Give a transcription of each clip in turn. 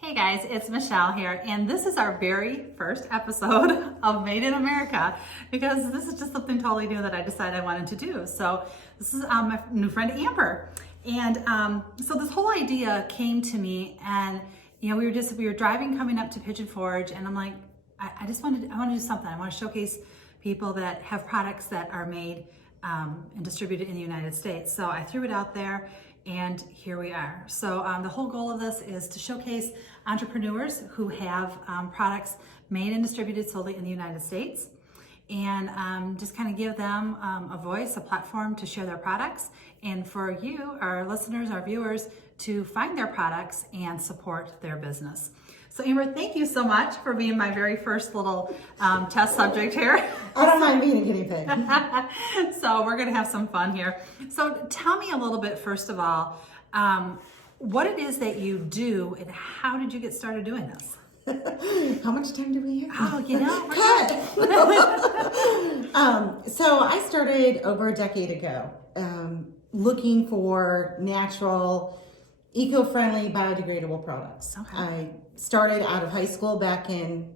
Hey guys, it's Michelle here, and this is our very first episode of Made in America because this is just something totally new that I decided I wanted to do. So this is my new friend Amber, and so this whole idea came to me, and we were driving coming up to Pigeon Forge, and I'm like, I want to do something. I want to showcase people that have products that are made and distributed in the United States. So I threw it out there. And here we are. So the whole goal of this is to showcase entrepreneurs who have products made and distributed solely in the United States, and just kind of give them a voice, a platform to share their products, and for you, our listeners, our viewers, to find their products and support their business. So Amber, thank you so much for being my very first little test subject here. I don't mind being a guinea pig. So we're gonna have some fun here. So tell me a little bit, first of all, what it is that you do and how did you get started doing this? How much time do we have? Oh, Cut! So I started over a decade ago looking for natural, eco-friendly, biodegradable products. Okay. I started out of high school back in,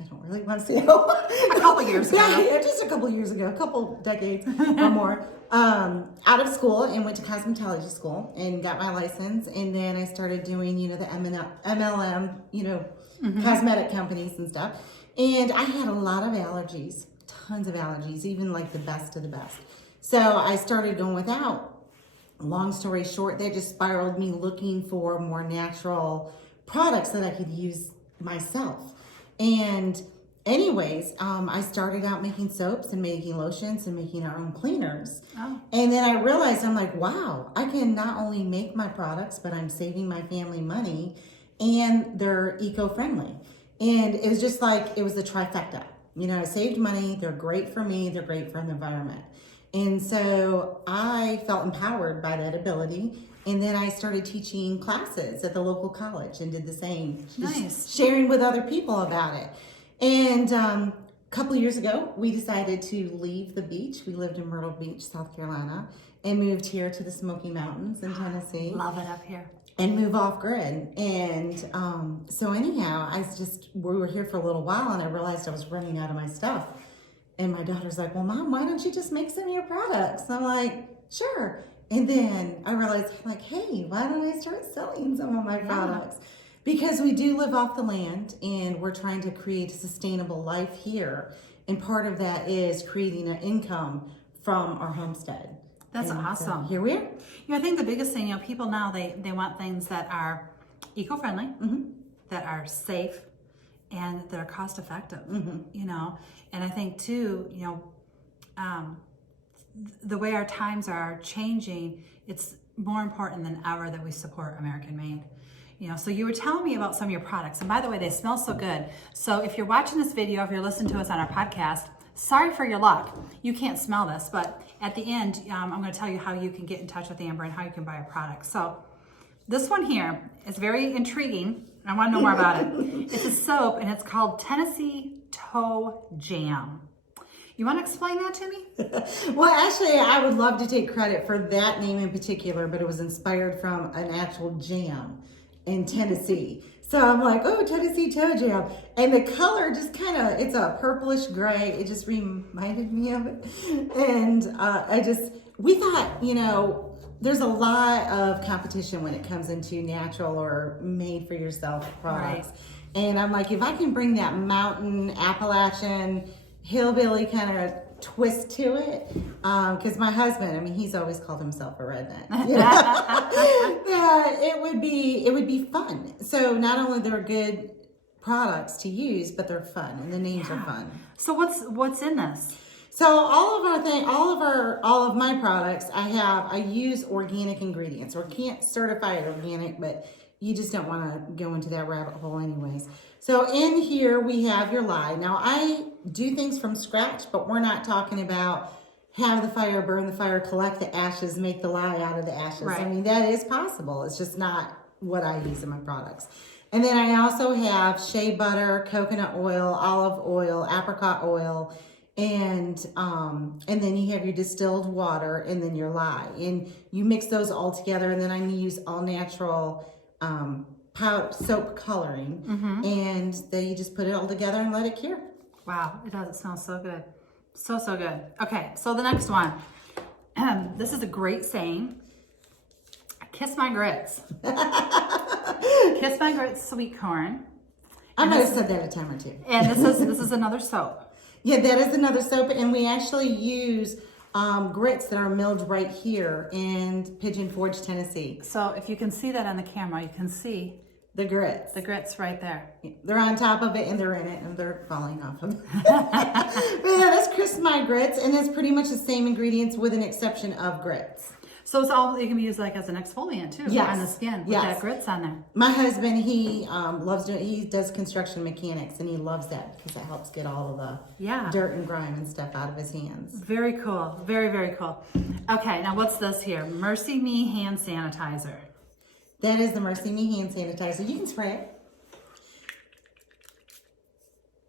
I don't really want to say how. A couple years ago. Yeah, just a couple years ago, a couple decades or more. Out of school and went to cosmetology school and got my license. And then I started doing, the MLM, cosmetic companies and stuff. And I had a lot of allergies, tons of allergies, even like the best of the best. So I started going without. Long story short, that just spiraled me looking for more natural products that I could use myself. And anyways, I started out making soaps and making lotions and making our own cleaners. Oh. And then I realized, I'm like, wow, I can not only make my products, but I'm saving my family money and they're eco-friendly. And it was just like, it was the trifecta. I saved money, they're great for me, they're great for the environment. And so I felt empowered by that ability. And then I started teaching classes at the local college and did the same. Nice. Sharing with other people about it. And a couple of years ago, we decided to leave the beach. We lived in Myrtle Beach, South Carolina, and moved here to the Smoky Mountains in Tennessee. Love it up here. And move off grid. And so anyhow, we were here for a little while and I realized I was running out of my stuff. And my daughter's like, well, Mom, why don't you just make some of your products? And I'm like, sure. And then I realized, hey, why don't I start selling some of my products? Because we do live off the land and we're trying to create a sustainable life here. And part of that is creating an income from our homestead. That's awesome. So here we are. I think the biggest thing, people now, they want things that are eco-friendly, that are safe, and that are cost effective, And I think too, the way our times are changing, it's more important than ever that we support American made. So you were telling me about some of your products, and by the way, they smell so good. So if you're watching this video, if you're listening to us on our podcast, sorry for your luck. You can't smell this, but at the end, I'm going to tell you how you can get in touch with Amber and how you can buy a product. So this one here is very intriguing. I want to know more about it. It's a soap, and it's called Tennessee Toe Jam. You want to explain that to me? Well, actually, I would love to take credit for that name in particular, but it was inspired from an actual jam in Tennessee. So I'm like, oh, Tennessee Toe Jam. And the color just it's a purplish gray. It just reminded me of it. And we thought, there's a lot of competition when it comes into natural or made for yourself products. Right. And I'm like, if I can bring that mountain, Appalachian, hillbilly kind of twist to it, because my husband, he's always called himself a redneck. It would be fun. So not only they're good products to use, but they're fun, and the names are fun. So what's in this? So all of my products, I use organic ingredients, or can't certify it organic, but you just don't want to go into that rabbit hole anyways. So in here we have your lye. Now I do things from scratch, but we're not talking about have the fire, burn the fire, collect the ashes, make the lye out of the ashes. Right. That is possible. It's just not what I use in my products. And then I also have shea butter, coconut oil, olive oil, apricot oil, and then you have your distilled water, and then your lye, and you mix those all together. And then I use all natural soap coloring, and then you just put it all together and let it cure. Wow, it does. It smells so good. So, so good. Okay, so the next one. This is a great saying. Kiss my grits. Kiss my grits, sweet corn. I might have said that a time or two. And this is another soap. Yeah, that is another soap, and we actually use grits that are milled right here in Pigeon Forge, Tennessee. So if you can see that on the camera, you can see the grits. The grits right there. They're on top of it, and they're in it, and they're falling off of it. But yeah, that's Kiss My Grits, and it's pretty much the same ingredients with an exception of grits. So it's all, it can be used like as an exfoliant too, yes. on the skin with that grits on there. My husband, he loves doing, he does construction mechanics, and he loves that because it helps get all of the dirt and grime and stuff out of his hands. Very cool. Very, very cool. Okay, now what's this here? Mercy Me hand sanitizer. That is the Mercy Me hand sanitizer. You can spray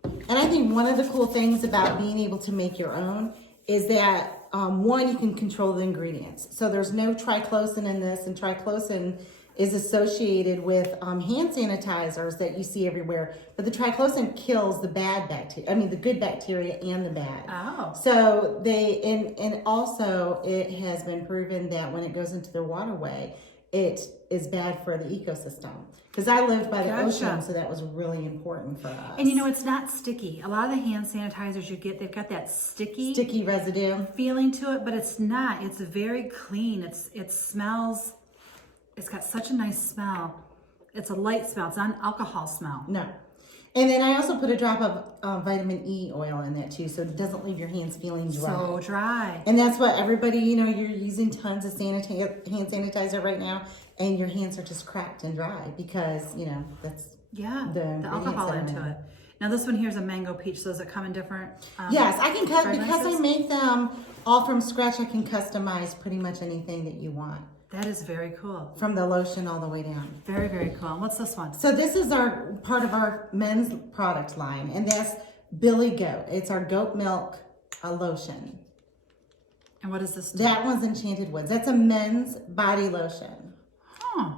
it. And I think one of the cool things about being able to make your own is that one, you can control the ingredients. So there's no triclosan in this, and triclosan is associated with hand sanitizers that you see everywhere. But the triclosan kills the bad bacteria, the good bacteria and the bad. Oh. So and also it has been proven that when it goes into the waterway, it is bad for the ecosystem. Because I lived by the ocean, so that was really important for us. And it's not sticky. A lot of the hand sanitizers you get, they've got that sticky residue feeling to it, but it's not. It's very clean. It smells, it's got such a nice smell. It's a light smell. It's not an alcohol smell. No. And then I also put a drop of vitamin E oil in that too, so it doesn't leave your hands feeling dry. So dry. And that's what everybody, you're using tons of hand sanitizer right now, and your hands are just cracked and dry because, that's the alcohol into it. Now this one here is a mango peach, so does it come in different yes, I can cut, because I make them all from scratch, I can customize pretty much anything that you want. That is very cool. From the lotion all the way down. Very, very cool. And what's this one? So this is our part of our men's product line, and that's Billy Goat. It's our goat milk lotion. And what is this do? That one's Enchanted Woods. That's a men's body lotion. Huh.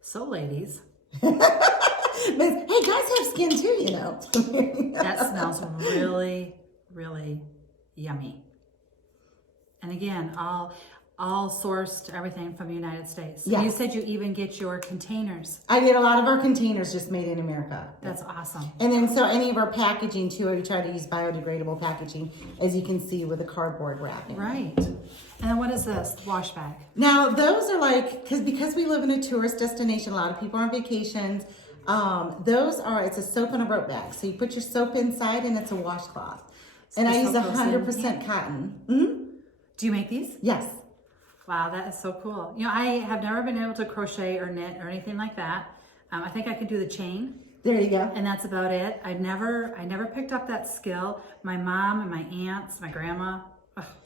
So ladies. But, hey, guys have skin too, That smells really, really yummy. And again, all sourced, everything from the United States. Yes. You said you even get your containers. I get a lot of our containers just made in America. That's awesome. And then so any of our packaging too, we try to use biodegradable packaging, as you can see with the cardboard wrapping. Right. And then what is this? Wash bag. Now those are like, because we live in a tourist destination, a lot of people are on vacations. It's a soap and a rope bag. So you put your soap inside and it's a washcloth. And I use 100% cotton. Mm-hmm. Do you make these? Yes. Wow, that is so cool. I have never been able to crochet or knit or anything like that. I think I could do the chain. There you go. And that's about it. I never picked up that skill. My mom and my aunts, my grandma,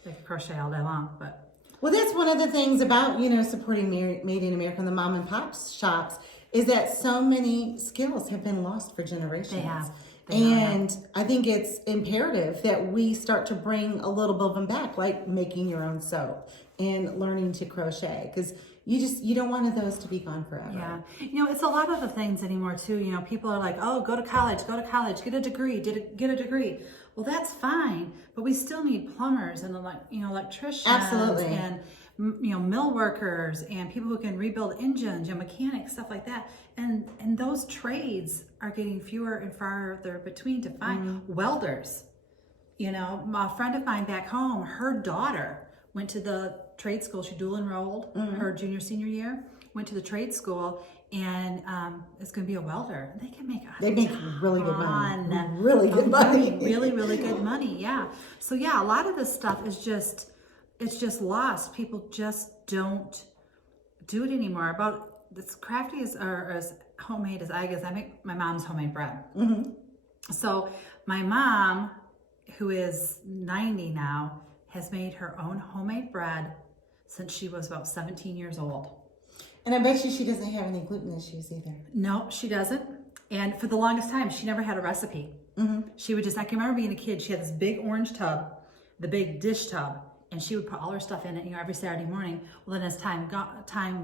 they could crochet all day long. But well, that's one of the things about, supporting Made in America and the mom and pop shops is that so many skills have been lost for generations. They have. And I think it's imperative that we start to bring a little bit of them back, like making your own soap and learning to crochet, because you don't want those to be gone forever. Yeah. It's a lot of the things anymore too. People are like, oh, go to college, get a degree, get a degree. Well, that's fine, but we still need plumbers and electricians. Absolutely. And mill workers and people who can rebuild engines, mechanics, stuff like that. And those trades are getting fewer and farther between to find. Welders. A friend of mine back home, her daughter went to the trade school. She dual enrolled her junior, senior year, went to the trade school, and is going to be a welder. They can make really good money. Really good money. Really, really good money. Yeah. So yeah, a lot of this stuff is just, it's just lost. People just don't do it anymore. About as crafty or as homemade as I guess, I make my mom's homemade bread. Mm-hmm. So my mom, who is 90 now, has made her own homemade bread since she was about 17 years old. And I bet she doesn't have any gluten issues either. No, she doesn't. And for the longest time, she never had a recipe. Mm-hmm. She would I can remember being a kid, she had this big orange tub, the big dish tub, and she would put all her stuff in it, every Saturday morning. Well, then as time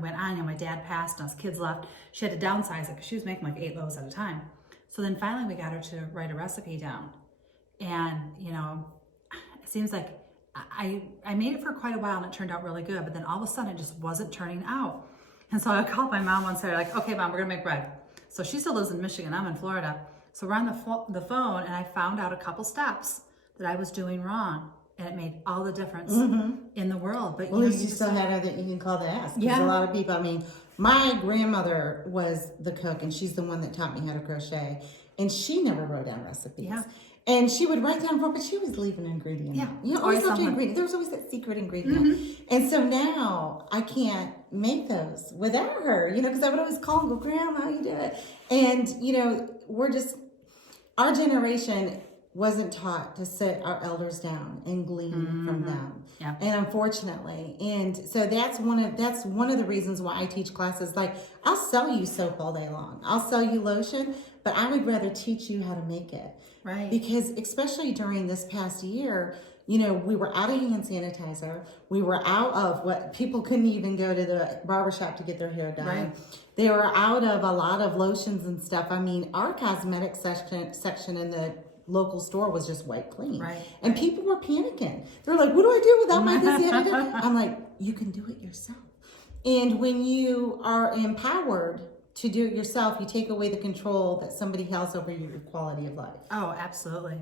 went on, my dad passed and us kids left, she had to downsize it because she was making like 8 loaves at a time. So then finally we got her to write a recipe down. And, it seems like I made it for quite a while and it turned out really good, but then all of a sudden it just wasn't turning out. And so I called my mom one Saturday, like, okay, Mom, we're gonna make bread. So she still lives in Michigan, I'm in Florida. So we're on the phone and I found out a couple steps that I was doing wrong. And it made all the difference in the world. But at least you still had her that you can call to ask. Because a lot of people, my grandmother was the cook and she's the one that taught me how to crochet. And she never wrote down recipes. Yeah. And she would write down, but she was leaving an ingredient. Yeah. Always left an ingredient. There was always that secret ingredient. And so now I can't make those without her, because I would always call and go, Grandma, how you do it? And, our generation wasn't taught to sit our elders down and glean from them. Yeah. And unfortunately, and so that's one of the reasons why I teach classes. Like, I'll sell you soap all day long. I'll sell you lotion, but I would rather teach you how to make it. Right. Because especially during this past year, we were out of hand sanitizer. We were out of what people couldn't even go to the barbershop to get their hair done. Right. They were out of a lot of lotions and stuff. Our cosmetic section in the local store was just wiped clean. Right. And people were panicking. They're like, what do I do without my busy editor? I'm like, you can do it yourself. And when you are empowered to do it yourself, you take away the control that somebody has over your quality of life. Oh, absolutely.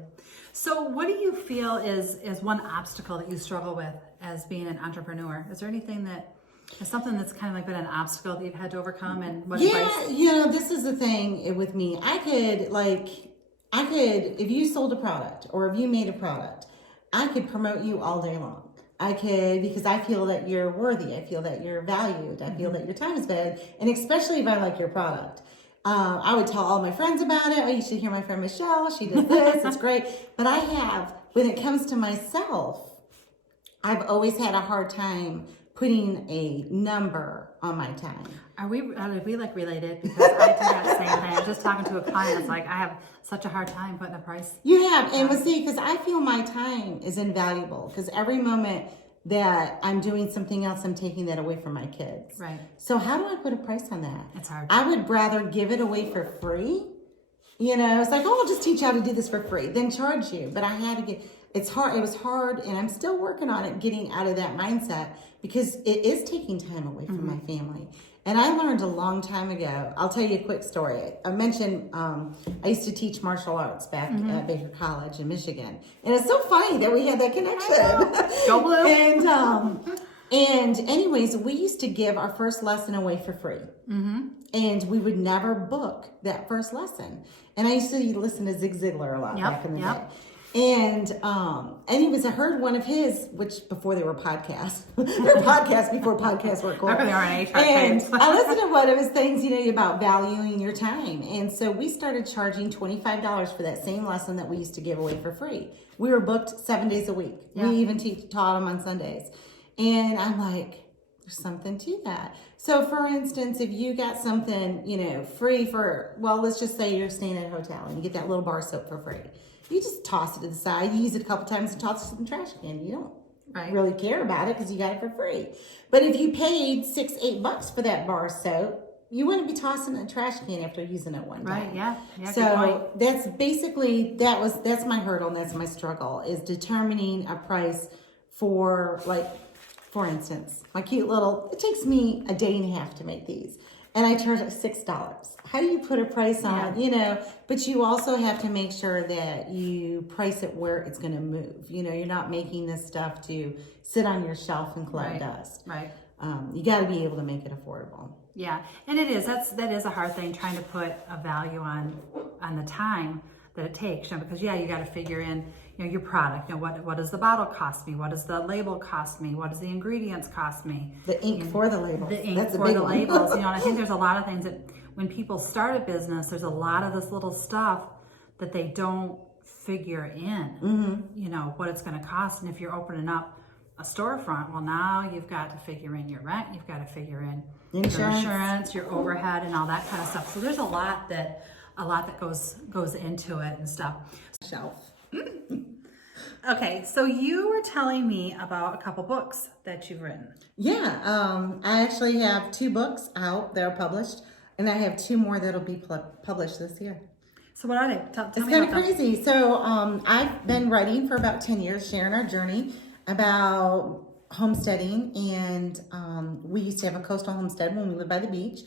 So what do you feel is one obstacle that you struggle with as being an entrepreneur? Is there anything that is something that's kind of like been an obstacle that you've had to overcome? And what advice? This is the thing with me. I could, if you sold a product or if you made a product, I could promote you all day long. I could, because I feel that you're worthy. I feel that you're valued. I feel that your time is valued. And especially if I like your product. I would tell all my friends about it. Oh, you should hear my friend Michelle. She did this. It's great. But when it comes to myself, I've always had a hard time putting a number on my time. Are we like related? Because I do that same thing. I was just talking to a client. It's like, I have such a hard time putting a price. You have, and because I feel my time is invaluable. Because every moment that I'm doing something else, I'm taking that away from my kids. Right. So how do I put a price on that? It's hard. I would rather give it away for free. It's like, I'll just teach you how to do this for free, then charge you. But I had to it's hard. It was hard, and I'm still working on it, getting out of that mindset, because it is taking time away from my family. And I learned a long time ago. I'll tell you a quick story. I mentioned I used to teach martial arts back at Baker College in Michigan. And it's so funny that we had that connection. Go Blue. And anyways, we used to give our first lesson away for free. And we would never book that first lesson. And I used to listen to Zig Ziglar a lot back in the day. And anyways, I heard one of his, which before they were podcasts, they were podcasts before podcasts were cool. They are on HR and tapes. I listened to one of his things, about valuing your time. And so we started charging $25 for that same lesson that we used to give away for free. We were booked 7 days a week. Yeah. We even taught them on Sundays. And I'm like, there's something to that. So for instance, if you got something, free for, let's just say you're staying at a hotel and you get that little bar soap for free. You just toss it to the side. You use it a couple times and toss it in the trash can. You don't really care about it because you got it for free. But if you paid $6-8 for that bar soap, you wouldn't be tossing it in a trash can after using it one time. Right, yeah. So that's basically, that's my hurdle and that's my struggle, is determining a price for, for instance, my cute it takes me a day and a half to make these. And I charge $6. How do you put a price on, but you also have to make sure that you price it where it's going to move. You're not making this stuff to sit on your shelf and collect dust. Right. You got to be able to make it affordable. Yeah. And it is, that is a hard thing, trying to put a value on the time that it takes, because you got to figure in, your product, what does the bottle cost me? What does the label cost me? What does the ingredients cost me? The ink for the labels. The ink That's for the labels. And I think there's a lot of things that when people start a business, there's a lot of this little stuff that they don't figure in, what it's going to cost. And if you're opening up a storefront, now you've got to figure in your rent, you've got to figure in your insurance, your overhead, and all that kind of stuff. So there's a lot that goes into it and stuff. Shelf. Okay, so you were telling me about a couple books that you've written. Yeah, I actually have 2 books out that are published, and I have 2 more that'll be published this year. So what are they? Tell It's me kind of about them. crazy. So I've been writing for about 10 years, sharing our journey about homesteading. And we used to have a coastal homestead when we lived by the beach.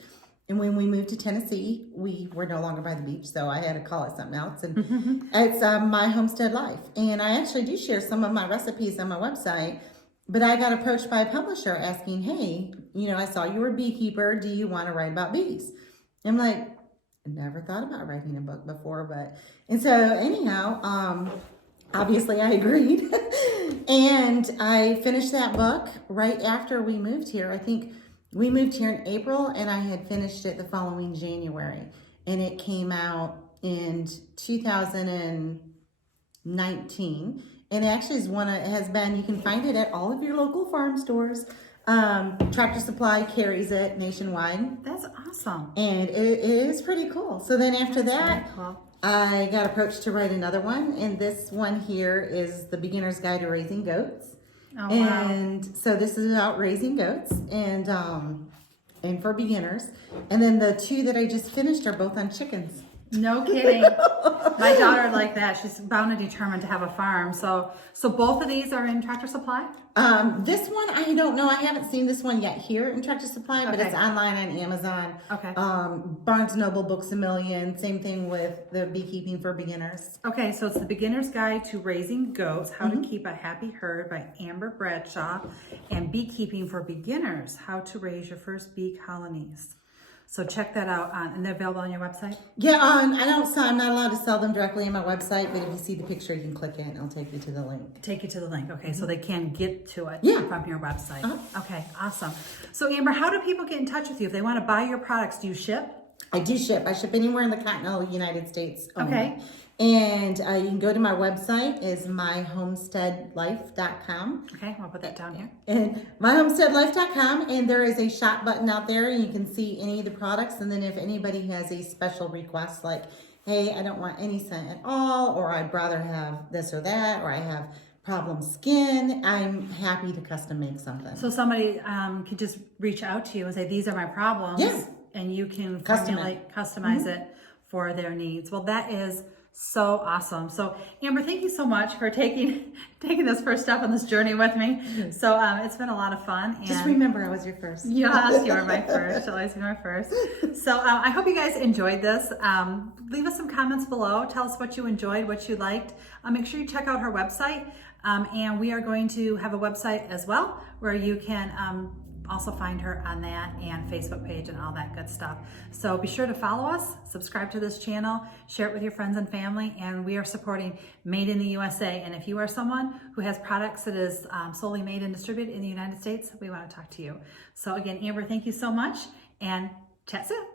And when we moved to Tennessee, we were no longer by the beach. So I had to call it something else. And it's my homestead life. And I actually do share some of my recipes on my website. But I got approached by a publisher asking, hey, I saw you were a beekeeper. Do you want to write about bees? I'm like, I never thought about writing a book before, and so anyhow, obviously I agreed. And I finished that book right after we moved here. I think we moved here in April, and I had finished it the following January. And it came out in 2019. And it actually is it has been, you can find it at all of your local farm stores. Tractor Supply carries it nationwide. That's awesome. And it is pretty cool. So then after that, Very cool. I got approached to write another one. And this one here is The Beginner's Guide to Raising Goats. Oh, wow. And so this is about raising goats and for beginners. And then the 2 that I just finished are both on chickens. No kidding. My daughter like that. She's bound and determined to have a farm. So both of these are in Tractor Supply? This one, I don't know. I haven't seen this one yet here in Tractor Supply, but Okay. it's online on Amazon. Okay. Barnes Noble, Books A Million. Same thing with the Beekeeping for Beginners. Okay, so it's The Beginner's Guide to Raising Goats, How to Keep a Happy Herd by Amber Bradshaw, and Beekeeping for Beginners, How to Raise Your First Bee Colonies. So check that out, and they're available on your website? Yeah, I'm not allowed to sell them directly on my website, but if you see the picture, you can click it and it'll take you to the link. Take you to the link. Okay, so they can get to it from your website. Okay, awesome. So Amber, how do people get in touch with you if they want to buy your products? Do you ship? I do ship. I ship anywhere in the continental United States only. Okay. And you can go to my website, is myhomesteadlife.com. Okay, I'll put that down here. And myhomesteadlife.com, and there is a shop button out there, and you can see any of the products. And then if anybody has a special request, like, hey, I don't want any scent at all, or I'd rather have this or that, or I have problem skin, I'm happy to custom make something. So somebody could just reach out to you and say, these are my problems. Yeah. And you can Customize it for their needs. Well, that is so awesome. So Amber, thank you so much for taking this first step on this journey with me. So it's been a lot of fun. And just remember, I was your first. yes, you were my first. You'll always be my first. So I hope you guys enjoyed this. Leave us some comments below. Tell us what you enjoyed, what you liked. Make sure you check out her website. And we are going to have a website as well where you can also find her on that and Facebook page and all that good stuff. So be sure to follow us, subscribe to this channel, share it with your friends and family, and we are supporting Made in the USA. And if you are someone who has products that is solely made and distributed in the United States, we want to talk to you. So again, Amber, thank you so much, and chat soon.